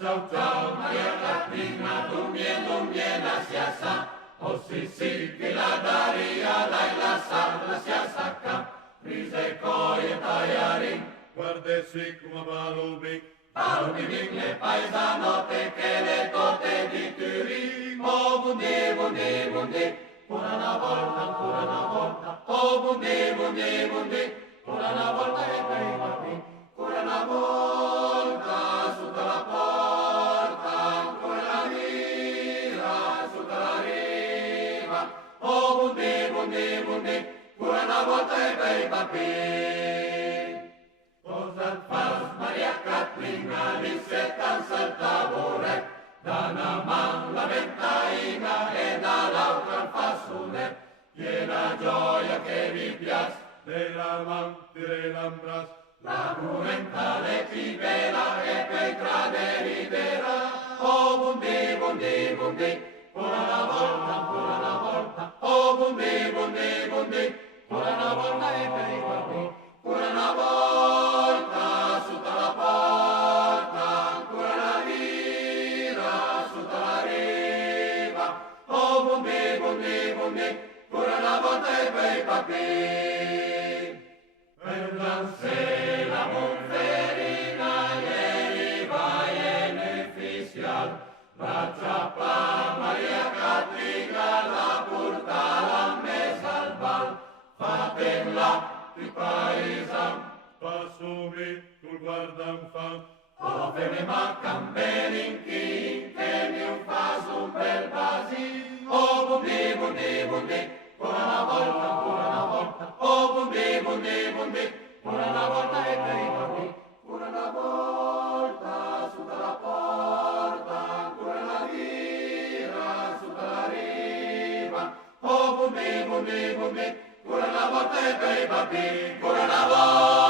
ciao ciao Maria Catrina, dumie la siasa, oh sì sì che la daria dai la siasa ca, rise coie taiarin, Guardessi come palubi, palubi le paesanote che le tote di Turin, oh bundi, pura una volta, oh bundi, pura una volta e bei papi, pura una volta, sotto la porta, ancora la mira, sotto la riva, oh bundi, pura una volta e bei papi. Cosa fas, Maria Catrina, lì se tan saltavore, da una man la ventaina e dall'altra il fassone, piena gioia che vi piace, della man direi l'ambras, la monumentale fibera e quei craderi vera, oh bundi, pura una volta, oh bundi, pura una volta e per i papi, pura una volta, sotto la porta, ancora la vira, sotto la riva, oh bundi, pura una volta e per i papi. Per la monferina, ieri vai en ufficial, la ciappa Maria Catrina la portava messa al bal, fatemela di paesan, passumi col guardan fan, oh me mancan belinchi, che mi fas un bel basin, oh bundi, una volta, oh bundi, una volta e per i papi, una volta, sotto la porta, ancora la vira, sotto la riva, oh bundi, una volta e per i papi, una volta.